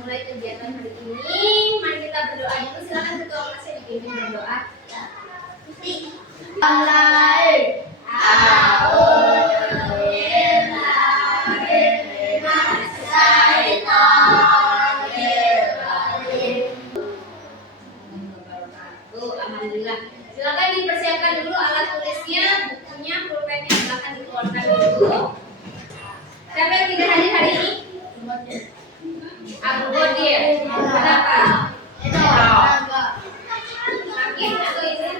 mulai kegiatan hari ini, mari kita berdoa dulu. Silakan ketua kelas dipimpin berdoa. Alhamdulillah. Silakan dipersiapkan dulu alat tulisnya, bukunya, pulpennya silakan dikeluarkan dulu. Siapa yang tidak hadir hari ini? Abu Godir. Kenapa? Sakit atau ini?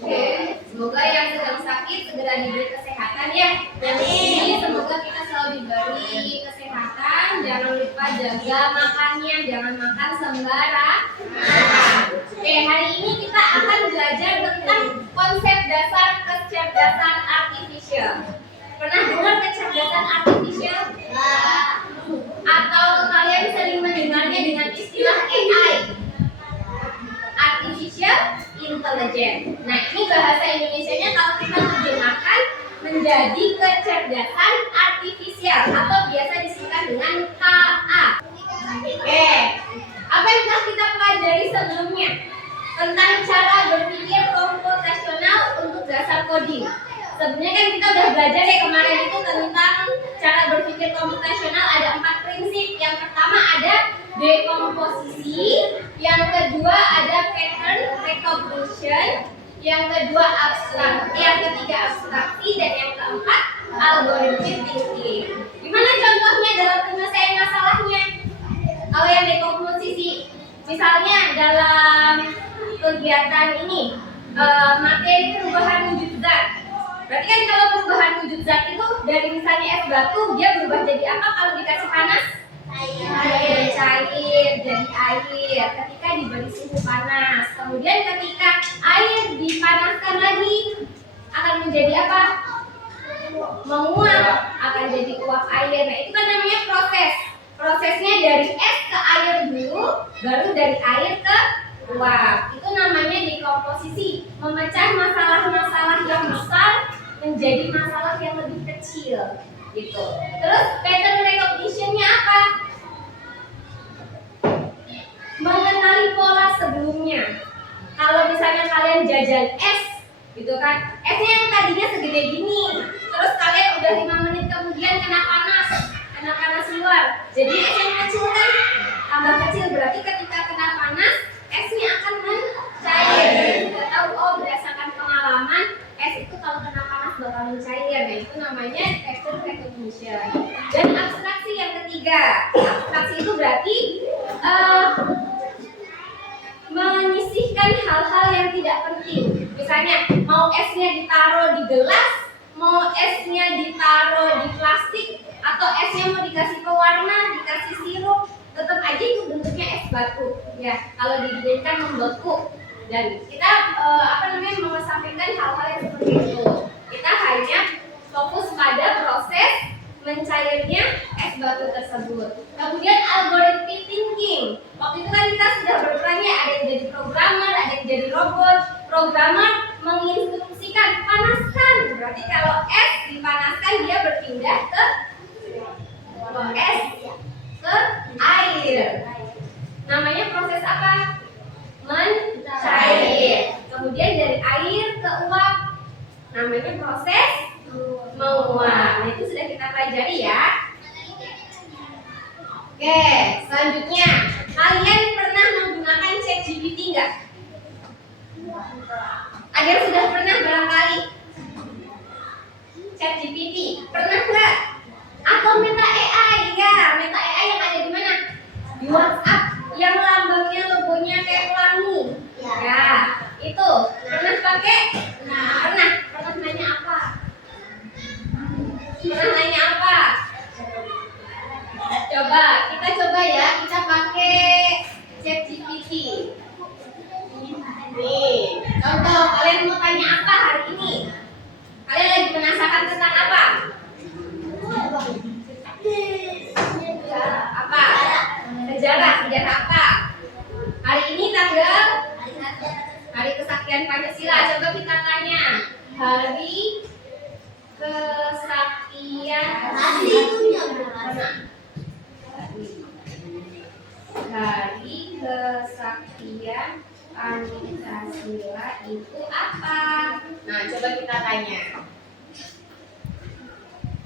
Oke, semoga yang sedang sakit segera diberi kesehatan ya. Dan ini semoga kita selalu diberi kesehatan. Jangan lupa jaga makannya, jangan makan sembarangan. Oke, hari ini kita akan belajar tentang konsep dasar kecerdasan artifisial. Pernah dengar kecerdasan artifisial? Atau kalian sering mendengarnya dengan istilah AI? Artificial Intelligence. Nah, ini bahasa Indonesianya kalau kita terjemahkan menjadi kecerdasan artifisial atau biasa disingkat dengan KA. Oke, apa yang telah kita pelajari sebelumnya tentang cara berpikir komputasional untuk dasar coding? Sebenarnya kan kita udah belajar ya kemarin itu tentang cara berpikir komputasional ada 4 prinsip. Yang pertama ada dekomposisi, yang kedua ada pattern recognition, yang kedua abstraksi, yang ketiga abstraksi, dan yang keempat algorithm thinking. Gimana contohnya dalam penyelesaian masalahnya? Kalau yang dekomposisi, misalnya dalam kegiatan ini materi perubahan wujud zat. Berarti kan kalau perubahan wujud zat itu dari misalnya es batu, dia berubah jadi apa kalau dikasih panas? Air, cair, jadi air ketika diberi suhu panas. Kemudian ketika air dipanaskan lagi akan menjadi apa? Menguap, akan jadi uap air. Nah, itu kan namanya proses. Prosesnya dari es ke air dulu, baru dari air ke uap. Itu namanya dekomposisi, memecah masalah-masalah yang besar menjadi masalah yang lebih kecil gitu. Terus pattern recognition-nya apa? Mengenali pola sebelumnya. Kalau misalnya kalian jajan es gitu kan, esnya yang tadinya segede gini, terus kalian udah 5 menit kemudian kena panas luar, jadi es yang kecil kan tambah kecil, berarti ketika kena panas esnya akan mencair. Kita tahu, oh berdasarkan pengalaman es itu kalau kena panas bakal mencair. Nah, itu namanya pattern recognition. Dan abstraksi yang ketiga, abstraksi itu berarti menyisihkan hal-hal yang tidak penting. Misalnya mau esnya ditaruh di gelas, mau esnya ditaruh di plastik, atau esnya mau dikasih pewarna, dikasih sirup, tetap aja itu bentuknya es batu. Ya, kalau dibiarkan membeku. Dan kita mengesampingkan hal-hal yang seperti itu. Kita hanya fokus pada proses mencairnya es batu tersebut. Kemudian algorithm thinking. Waktu itu kan kita sudah berperan ya, ada yang jadi programmer, ada yang jadi robot. Programmer menginstruksikan panaskan. Berarti kalau es dipanaskan dia berpindah ke es ke air. Namanya proses apa? Mencair. Kemudian dari air ke uap, namanya proses menguap. Nah, itu sudah kita pelajari ya. Oke, selanjutnya kalian pernah menggunakan ChatGPT nggak? Ada yang sudah pernah barangkali? ChatGPT pernah nggak? Atau Meta AI? Ya, Meta AI yang ada di mana? Di WhatsApp, yang lambangnya logonya kayak pelangi. Ya, itu pernah pakai? Pernah nanya apa? Pernah nanya apa? Kita coba ya, kita pakai ChatGPT. Nih, contoh kalian mau tanya apa hari ini? Kalian lagi penasaran tentang apa? Apa? Sejarah apa? Hari ini tanggal hari kesaktian Pancasila. Coba kita tanya kesaktian Hari Kesaktian Pancasila itu apa? Nah, coba kita tanya.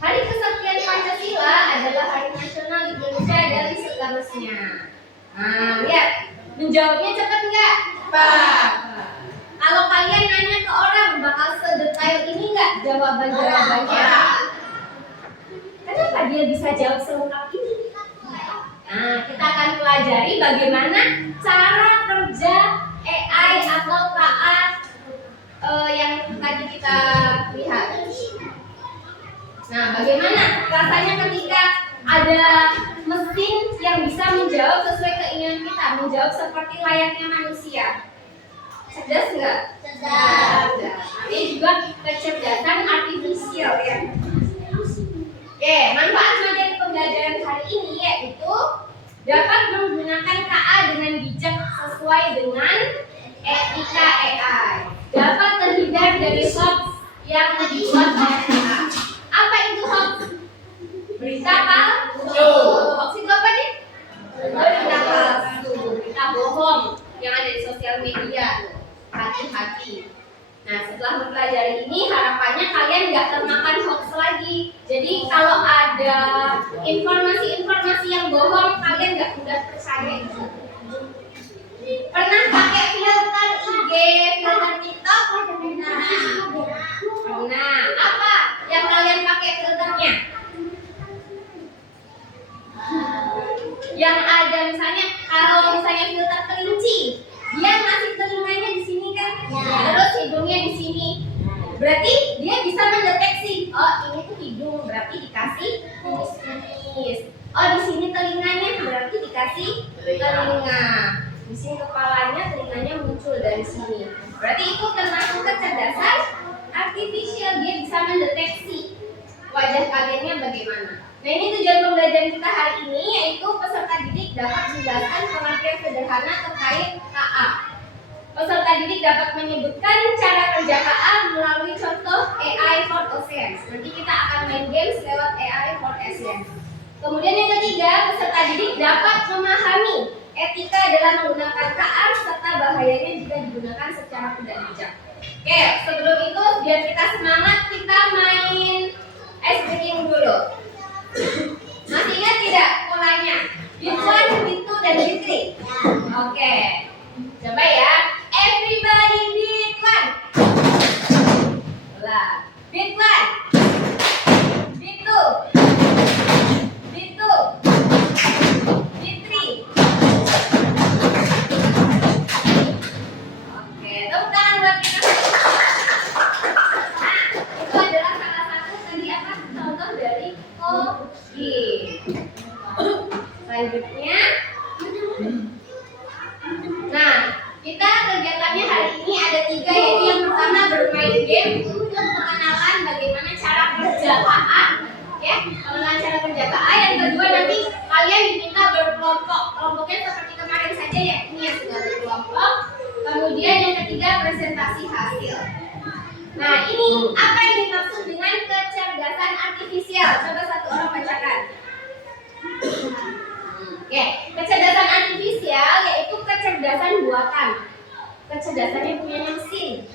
Hari Kesaktian Pancasila adalah hari nasional Indonesia dari seterusnya. Nah, lihat. Menjawabnya cepat nggak? Cepat. Kalau kalian nanya ke orang, bakal sedetail ini nggak jawabannya? Kenapa dia bisa jawab selengkap ini? Nah, kita akan pelajari bagaimana cara kerja AI atau KA yang tadi kita lihat. Nah, bagaimana rasanya ketika ada mesin yang bisa menjawab sesuai keinginan kita, menjawab seperti layaknya manusia? Cerdas nggak? Cerdas. Ini juga kecerdasan artifisial ya. Oke, manfaat materi pembelajaran hari ini yaitu dapat menggunakan KA dengan bijak sesuai dengan etika AI. Dapat terhindar dari hoax yang dibuat oleh KA. Apa itu hoax? Berita palsu. Hoax itu apa nih? Berita palsu, berita bohong yang ada di sosial media. Hati-hati. Nah, setelah mempelajari ini, harapannya kalian nggak termakan hoax lagi. Jadi kalau ada informasi-informasi yang bohong, kalian nggak mudah percaya. Pernah pakai filter IG, filter TikTok? Nah, apa yang kalian pakai filternya? Yang ada misalnya, kalau misalnya filter kelinci, dia masih telinganya di sini kan, terus hidungnya di sini. Berarti dia bisa mendeteksi, oh ini tuh hidung, berarti dikasih kumis. Oh di sini telinganya, berarti dikasih telinga. Di sini kepalanya, telinganya muncul dari sini. Berarti itu termasuk kecerdasan artifisial, dia bisa mendeteksi wajah kaliannya bagaimana. Nah, ini tujuan pembelajaran kita hari ini, yaitu peserta didik dapat menjelaskan pengertian sederhana terkait KA. Peserta didik dapat menyebutkan cara kerja KA melalui contoh AI for Oceans. Nanti kita akan main games lewat AI for Oceans. Kemudian yang ketiga, peserta didik dapat memahami etika dalam menggunakan KA serta bahayanya jika digunakan secara tidak bijak. Oke, sebelum itu biar kita semangat, kita main ice breaking dulu. Masih ingat tidak polanya? Bit 1, bit 2, dan bit 3. Oke. Coba ya. Everybody bit 1. Bit 1. Bit 2. Bit 2. Bit 3. Oke, tepuk tangan buat kita. Nah, itu adalah salah satu tadi apa? Contoh dari Oke. Selanjutnya, nah kita kegiatannya hari ini ada 3, yaitu yang pertama bermain game untuk pengenalan bagaimana cara kerja KA, ya, pengenalan cara kerja KA. Yang kedua nanti kalian diminta berkelompok, kelompoknya seperti kemarin saja ya, ini ya sudah berkelompok. Kemudian yang ketiga presentasi hasil. Nah ini apa yang dimaksud dengan kecerdasan artifisial? Coba satu orang bacakan. Oke, kecerdasan artifisial yaitu kecerdasan buatan. Kecerdasannya punya mesin.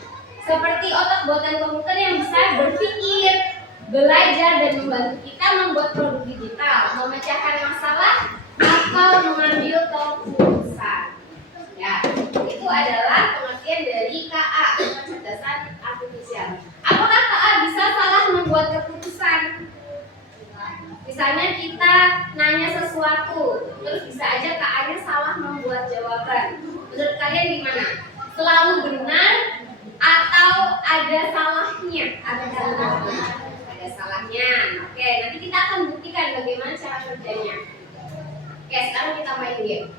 Seperti otak buatan komputer yang bisa berpikir, belajar, dan membantu kita membuat produk digital, memecahkan masalah, atau mengambil keputusan. Ya, itu adalah pengertian dari KA, kecerdasan artifisial. Apakah KA bisa salah membuat keputusan? Misalnya kita nanya sesuatu, terus bisa aja KA-nya salah membuat jawaban. Menurut kalian gimana? Selalu benar atau ada salahnya? Ada salahnya. Oke, nanti kita akan buktikan bagaimana cara kerjanya. Oke, sekarang kita main game.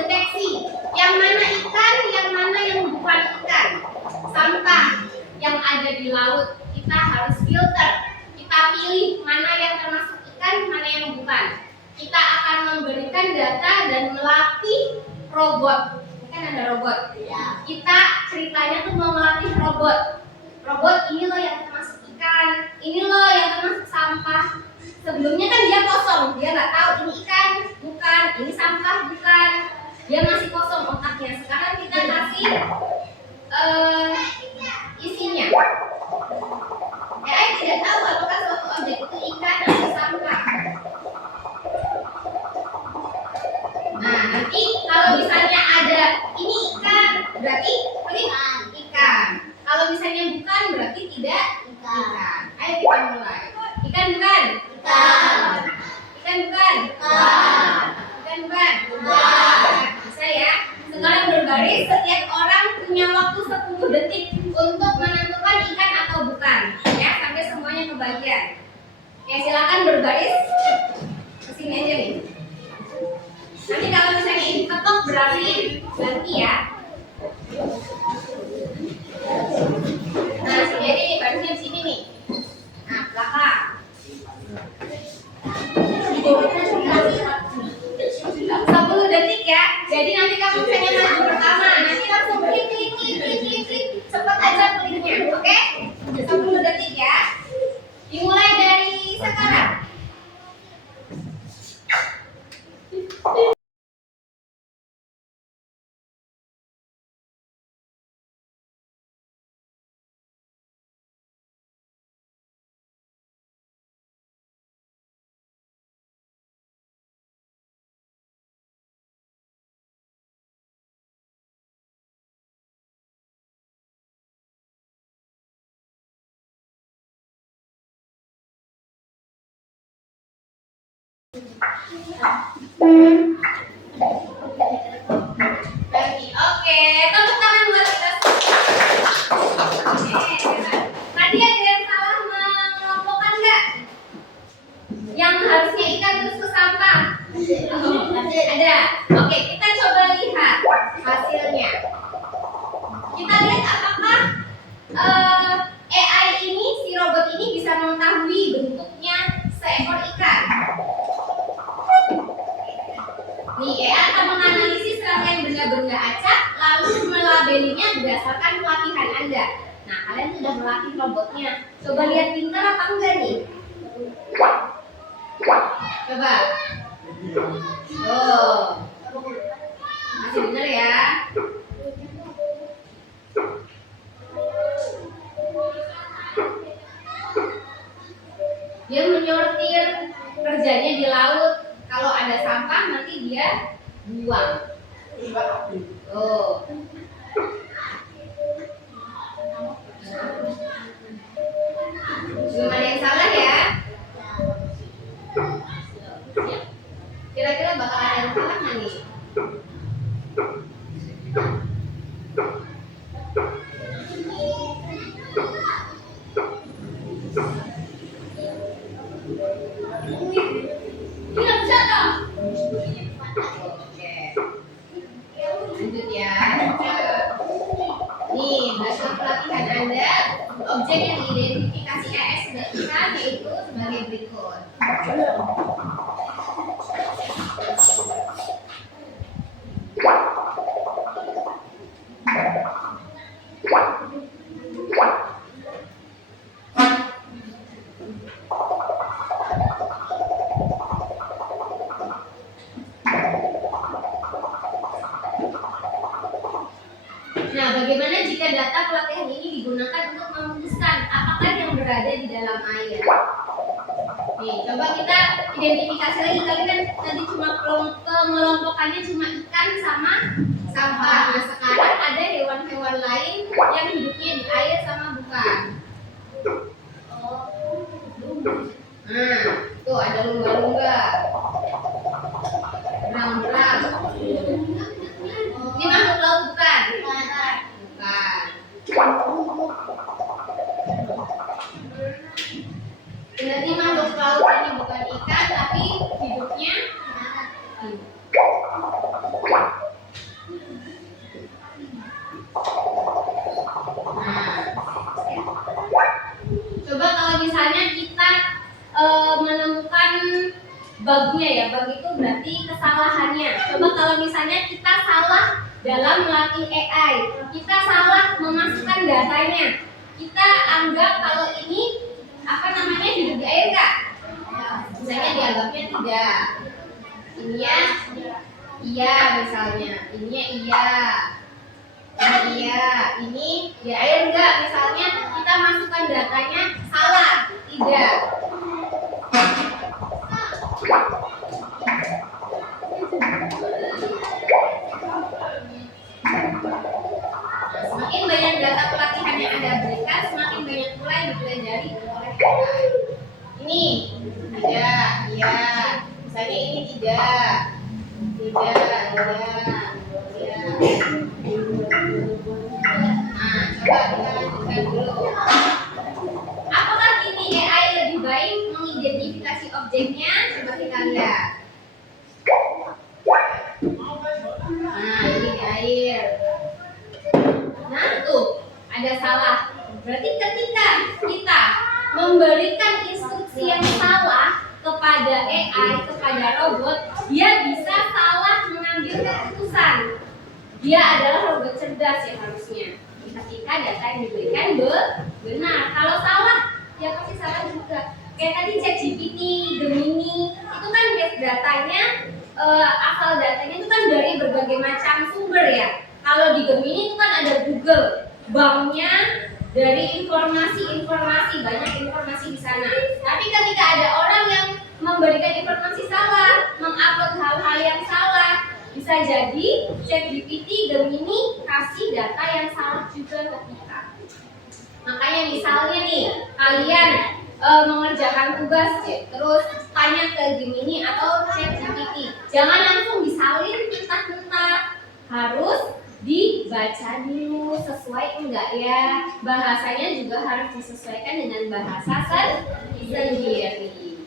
deteksi yang mana ikan, yang mana yang bukan ikan. Sampah yang ada di laut kita harus filter. Kita pilih mana yang termasuk ikan, mana yang bukan. Kita akan memberikan data dan melatih robot. Kan ada robot. Kita ceritanya tuh mau melatih robot. Robot ini loh yang termasuk ikan, ini loh yang termasuk sampah. Sebelumnya kan dia kosong, dia nggak tahu ini ikan, bukan, ini sampah, bukan. Dia masih kosong otaknya. Sekarang kita kasih isinya. AI tidak tahu apakah suatu objek itu ikan atau sampah. Nah, nanti kalau misalnya ada ini ikan, berarti ikan. Kalau misalnya bukan, berarti tidak ikan. Ayo kita mulai. Ikan bukan? Ikan. Ikan bukan? Ikan. Ikan bukan? Bukan. Bisa ya? Sekarang berbaris, setiap orang punya waktu 10 detik untuk menentukan ikan atau bukan. Ya, sampai semuanya kebagian. Oke, silakan berbaris. Kesini aja nih. Nanti kalau misalnya ini ketok berarti ganti ya. Nah, sini aja nih, barisnya di sini nih. Nah, belakang. 10 detik ya. Jadi nanti kamu misalnya maju pertama, nanti langsung klik klik klik klik klik klik. Cepat aja kliknya, oke? 10 detik ya. Dimulai dari sekarang. Oke, tepuk tangan buat kita. Tadi ada yang salah mengelompokkan nggak? Yang harusnya ikan terus ke sampah? Ada. Oke, kita coba lihat hasilnya. Kita lihat apakah AI ini, si robot ini bisa mengetahui bentuknya seekor ikan. Nih, AI akan menganalisis rangkaian benda-benda acak, lalu melabelinya berdasarkan pelatihan Anda. Nah, kalian sudah melatih robotnya. Coba lihat pintar apa enggak nih? Coba. Oh, masih benar ya? Dia menyortir kerjanya di laut. Kalau ada sampah nanti dia buang. Oh. Belum ada yang salah ya? Kira-kira bakal ada yang salah nggak nih? Lanjut ya. Nih, berdasarkan pelatihan Anda, objek yang diidentifikasi ES kita yaitu sebagai berikut. Nah, bagaimana jika data pelatihan ini digunakan untuk memutuskan apakah yang berada di dalam air? Nih, coba kita identifikasi lagi. Kali kan tadi cuma pengelompokannya cuma ikan sama sampah. Nah, sekarang ada hewan-hewan lain yang hidupnya di air sama bukan. Nah, tuh ada lumba-lumba, berang-berang. Ini makhluk laut bukan? Bukan. Berarti makhluk laut ini bukan ikan, tapi hidupnya kita salah dalam melatih AI. Kita salah memasukkan datanya. Kita anggap kalau ini hidup di air nggak? Misalnya dianggapnya tidak. Ininya iya misalnya. Ininya iya. Ini iya. Ini di air nggak? Misalnya kita masukkan datanya salah. Tidak. Semakin banyak data pelatihan yang Anda berikan, semakin banyak pula yang dipelajari oleh AI. Ini ada, iya. Misalnya ini tidak, iya. Nah, coba kita lanjutkan dulu. Apakah kini AI lebih baik mengidentifikasi objeknya? Coba kita lihat. Nah, ini di air. Nah, tuh ada salah. Berarti ketika kita memberikan instruksi yang salah kepada AI, kepada robot, dia bisa salah mengambil keputusan. Dia adalah robot cerdas ya harusnya. Ketika data yang diberikan benar. Kalau salah, dia pasti salah juga. Kayak tadi ChatGPT, Gemini, itu kan datanya, asal datanya itu kan dari berbagai macam sumber ya. Kalau di Gemini itu kan ada Google, banknya dari informasi-informasi, banyak informasi di sana. Tapi ketika ada orang yang memberikan informasi salah, mengupload hal-hal yang salah, bisa jadi ChatGPT, Gemini kasih data yang salah juga ke kita. Makanya misalnya nih, kalian mengerjakan tugas, terus tanya ke Gemini atau ChatGPT, jangan langsung disalin mentah-mentah, harus dibaca dulu sesuai enggak ya, bahasanya juga harus disesuaikan dengan bahasa sendiri.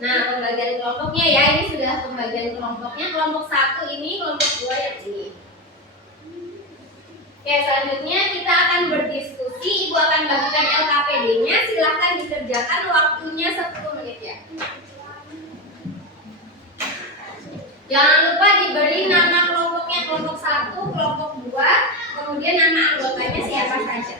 Nah, pembagian kelompoknya ya, ini sudah pembagian kelompoknya. Kelompok 1 ini, kelompok 2 yang ini. Oke, selanjutnya kita akan berdiskusi. Ibu akan bagikan LKPD-nya. Silahkan dikerjakan, waktunya 10 menit ya. Jangan lupa diberi nama kelompoknya, kelompok 1, kelompok 2, kemudian nama anggotanya siapa saja.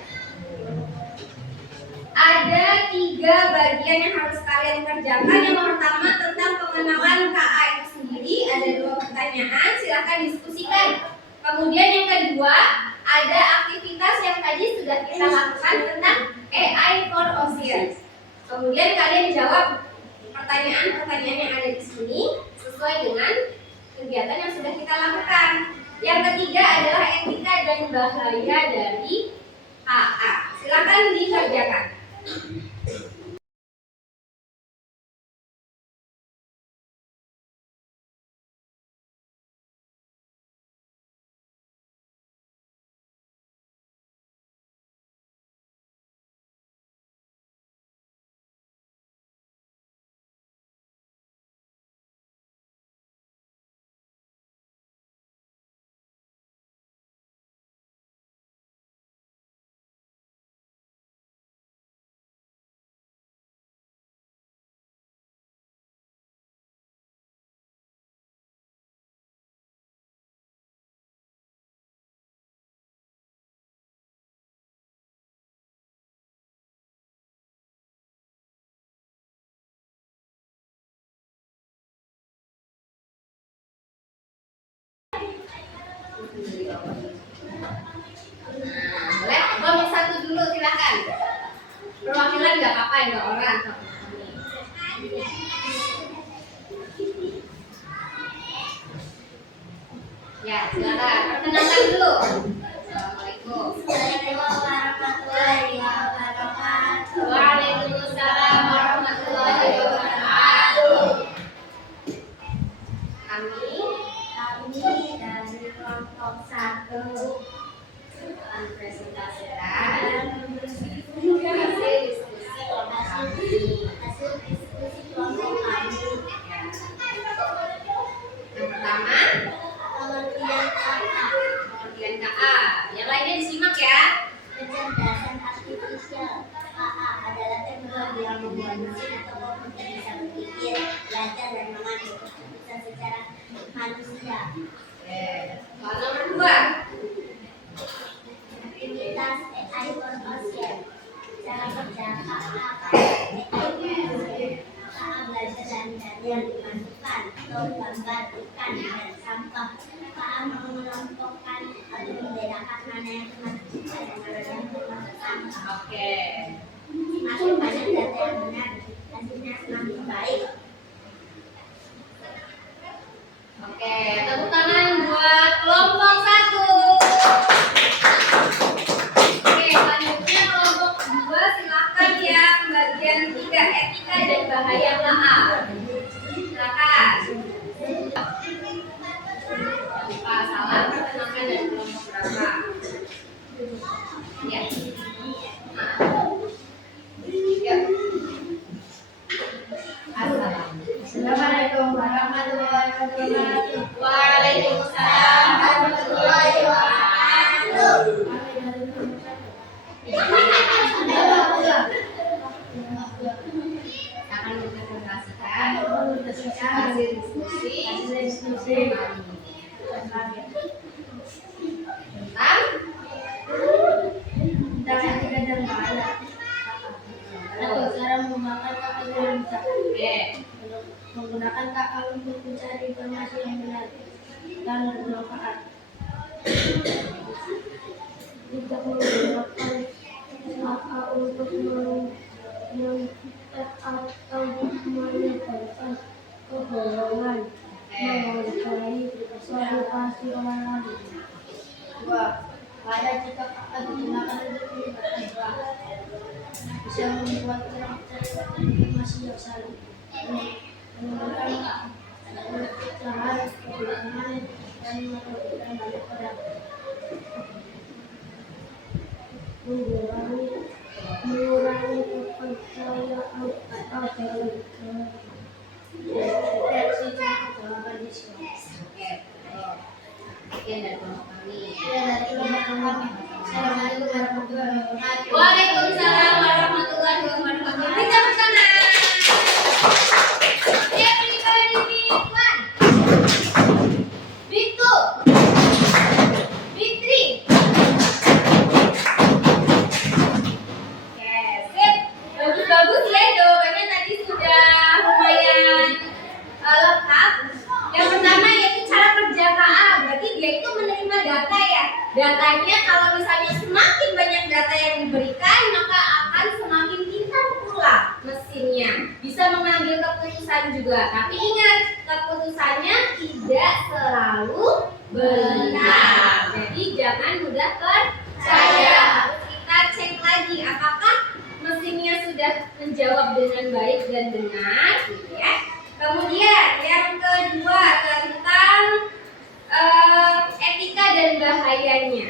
Ada 3 bagian yang harus kalian kerjakan. Yang pertama tentang pengenalan KA itu sendiri. Ada 2 pertanyaan, silahkan diskusikan. Kemudian yang kedua, ada aktivitas yang tadi sudah kita lakukan tentang AI for Oceans. Kemudian kalian jawab pertanyaan-pertanyaan yang ada di sini sesuai dengan kegiatan yang sudah kita lakukan. Yang ketiga adalah etika dan bahaya dari AA. Silakan dikerjakan. Boleh, kelompok 1 dulu silakan. Perwakilan nggak apa-apa, nggak orang. Ya, silakan. Perkenalkan dulu. Assalamualaikum. Warahmatullahi wabarakatuh. Waalaikumsalam warahmatullahi wabarakatuh. Kami dari kelompok 1 presentasikan hasil diskusi kelompok kami. Yang pertama, pengertian KA. Yang lainnya disimak ya. dalam membuat mesin atau komputer bisa berpikir, belajar, dan mengambil keputusan secara manusia. Soal nomor 2. Aktivitas AI for Ocean. Cara kerja KA belajar dari data yang dimasukkan atau gambar ikan dan sampah. KA mengelompokkan atau membedakan mana yang dimasukkan dan mana yang dimasukkan. Oke. Semakin banyak data yang benar, hasilnya semakin baik. Oke, tepuk tangan buat kelompok 1. Oke, selanjutnya kelompok 2 silakan yang bagian 3 etika dan bahaya KA. Silakan. Pak salah perkenalkan dari kelompok berapa? Ya. Ya. Assalamualaikum warahmatullahi wabarakatuh. Waalaikumsalam warahmatullahi wabarakatuh. Akan kita presentasikan hasil diskusi tentang Etika dan bahaya. Atau cara menggunakan KA yang bisa. Menggunakan KA untuk mencari informasi yang benar dan bermanfaat. Tidak menggunakan KA untuk mencetak atau menyebarkan kebohongan, menghargai privasi orang lain. 2. Bahaya jika KA digunakan untuk menyebarkan hoax. Bisa membuat orang percaya pada informasi yang salah, menimbulkan perpecahan, kebohongan, dan merugikan banyak orang. Mengurangi kepercayaan atau deteksi dalam kondisi. Sekian dari kelompok kami. Assalamualaikum warahmatullahi wabarakatuh. Waalaikumsalam warahmatullahi wabarakatuh. Kita bersama. Everybody be one. Be two. Be three. Oke, sip. Bagus-bagus ya jawabannya tadi sudah lumayan lengkap. Yang pertama yaitu cara kerja KA. Berarti dia itu menerima data ya. Datanya kalau misalnya semakin banyak data yang diberikan maka akan semakin pintar pula mesinnya. Bisa mengambil keputusan juga. Tapi ingat, keputusannya tidak selalu benar. Jadi jangan mudah percaya. Harus kita cek lagi apakah mesinnya sudah menjawab dengan baik dan benar gitu ya. Kemudian yang kedua tentang etika dan bahayanya.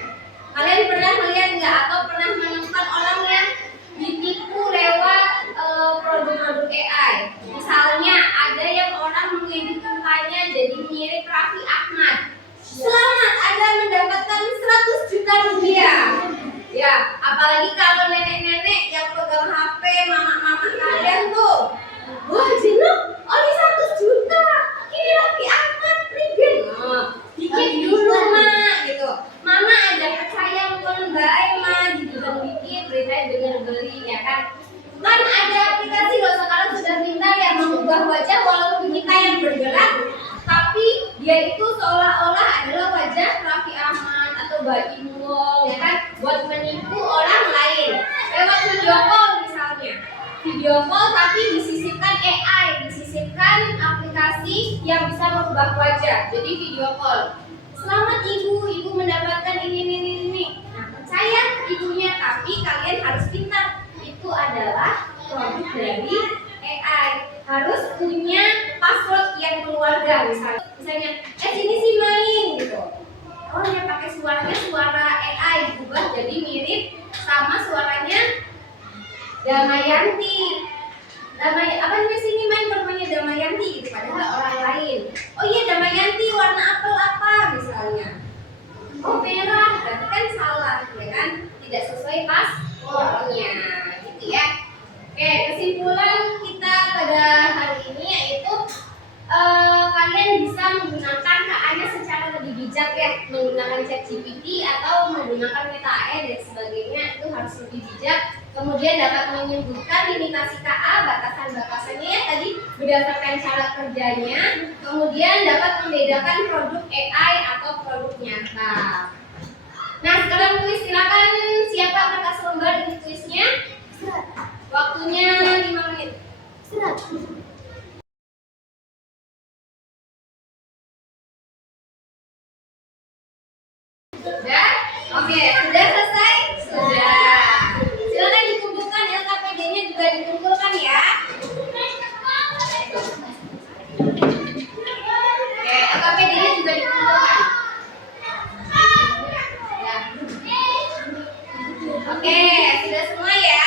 Kalian pernah melihat nggak atau pernah menemukan orang yang ditipu lewat produk-produk AI? Misalnya ada yang orang mengedit mukanya jadi mirip Raffi Ahmad. Selamat, Anda mendapatkan 100 juta rupiah. Ya, apalagi kalau nenek-nenek yang pegang HP, mama-mama kalian tuh. Wah, Jino, oli 100 juta. Ini Raffi Ahmad, pribadi. Dikit dulu, Mak, gitu. Mama ada percaya pun baik, Mak, dibilang dikit, beritanya bener beli, ya kan? Kan ada aplikasi loh sekarang sudah pintar yang mengubah wajah walaupun kita yang bergerak, tapi dia itu seolah-olah adalah wajah Raffi Ahmad atau Baim Wong, ya kan? Buat menipu orang lain. Lewat video call misalnya. Video call tapi disisipkan AI, disisipkan aplikasi yang bisa merubah wajah. Jadi video call. Selamat ibu mendapatkan ini. Nah, percaya ibunya, tapi kalian harus pintar. Itu adalah produk dari AI. Harus punya password yang keluarga misalnya sini sih main gitu. Oh, dia pakai suaranya suara AI diubah jadi mirip sama suaranya Damayanti. Apa namanya sini main namanya Damayanti gitu, padahal orang lain. Oh iya, Damayanti warna apel apa misalnya. Oh, merah, berarti kan salah ya kan? Tidak sesuai passwordnya gitu ya. Oke, Oke, kesimpulan kita pada hari ini yaitu kalian bisa menggunakan KA-nya secara lebih bijak ya, menggunakan ChatGPT atau menggunakan Meta AI dan sebagainya itu harus lebih bijak. Kemudian dapat menyebutkan limitasi KA, batasan-batasannya ya tadi berdasarkan cara kerjanya. Kemudian dapat membedakan produk AI atau produk nyata. Nah, sekarang kuis, silakan siapa kakak selembar ini kuisnya? Waktunya 5 menit. Sudah? Oke, sudah selesai? Sudah. Silakan dikumpulkan LKPD-nya juga dikumpulkan ya. Oke, LKPD-nya juga dikumpulkan. Ya. Oke, sudah semua ya?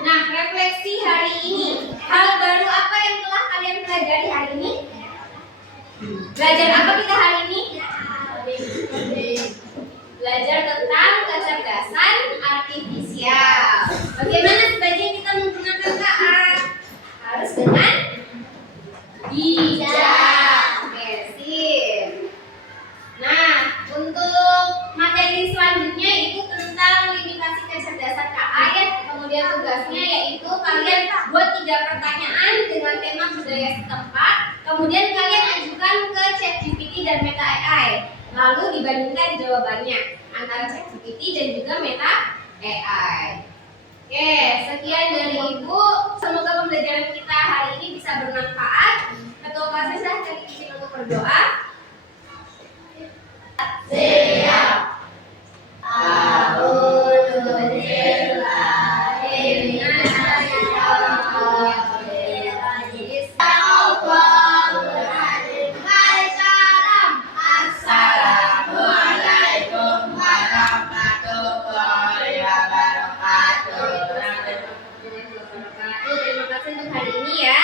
Nah, refleksi hari ini. Hal baru apa yang telah kalian pelajari hari ini? Belajar apa kita hari ini? Belajar tentang kecerdasan artifisial. Bagaimana sebaiknya kita menggunakan KA? Harus dengan bijak. Oke, sip. Nah, untuk materi selanjutnya itu tentang limitasi kecerdasan KA ya. Kemudian tugasnya yaitu kalian buat 3 pertanyaan dengan tema budaya setempat. Kemudian kalian ajukan ke ChatGPT dan Meta AI. Lalu dibandingkan jawabannya antara ChatGPT dan juga Meta AI. Oke, sekian dari Ibu. Semoga pembelajaran kita hari ini bisa bermanfaat. Ketua kelasnya silahkan izin untuk berdoa. Siap. Terima kasih untuk hari ini ya.